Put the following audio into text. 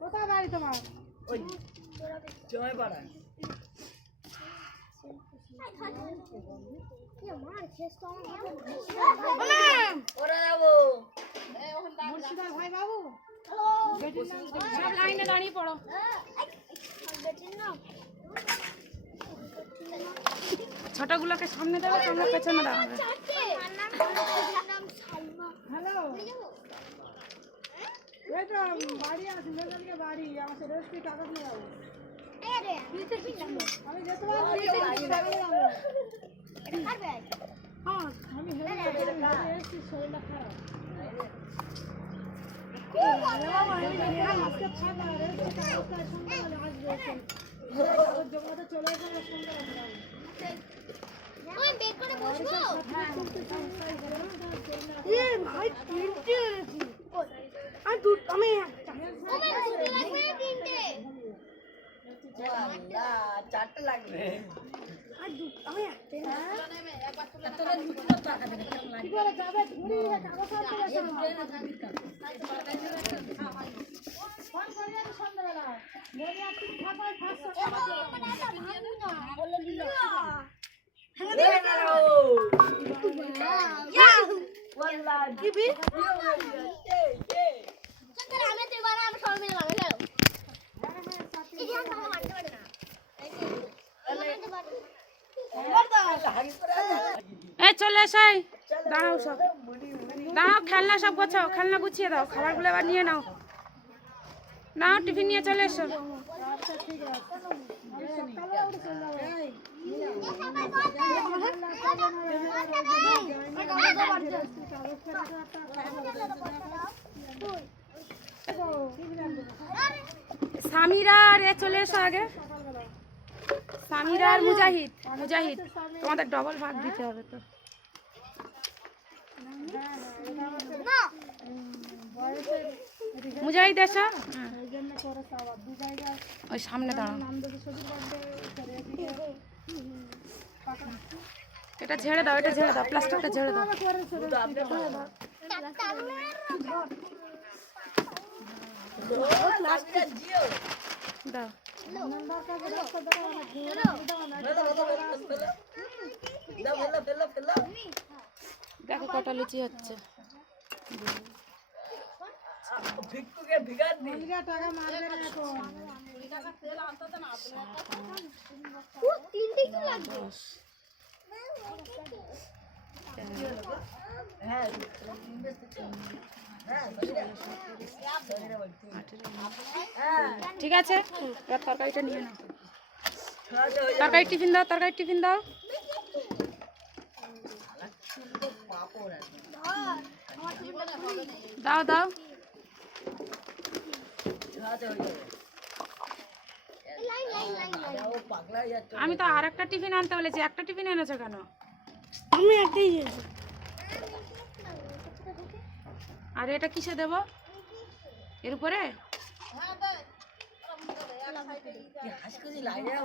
কোথায় বাড়ি তোমার? জয়পাড়া। মুর্শিদার ভাই বাবু সব লাইনে দাঁড়িয়ে পড়ো। ছোটগুলোকে সামনে দেবে, তোমরা পেছনে দাঁড়াবে। হ্যালো, এই তো বাড়ি আছে, মেজালকে বাড়ি আমার রেস্টি কাগজ নিয়ে যাবো। আমি যেতে পারবো, হ্যাঁ আমি এসেছি, শরীরটা খারাপ। আজকে ফাঁকা, রেস্টি কাগজটা সন্ধ্যাবেলা আসবে, জমাতে চলে যাবে সন্ধ্যাবেলা। চারটে লাগবে। চলে এসাই, দাঁড়াও সব, দাঁড়াও, খেলনা সব গোছাও, খেলনা গুছিয়ে দাও, খাবারগুলো এবার নিয়ে নাও, নাও টিফিন নিয়ে চলে এসো। সামিরা আর এ চলে এসো আগে, সামিরা আর মুজাহিদ, মুজাহিদ তোমাদের ডবল ভাগ দিতে হবে তো। মুজাহিদ এসো, ওই সামনে দাঁড়াও। এটা ঝেড়ে দাও, এটা ঝেড়ে দাও, প্লাস্টিকটা ঝেড়ে দাও। দাও দেখো কটা লুচি হচ্ছে। ঠিক আছে, এবার তরকারিটা নিয়ে নাও। তরকারি টিফিন দাও, তরকারি টিফিন দাও। দাও দাও, আমি তো আর একটা টিফিন আনতে বলেছি, একটা টিফিন এনেছো কেন? আমি একটাই। আর এটা কিসে দেব? এর উপরে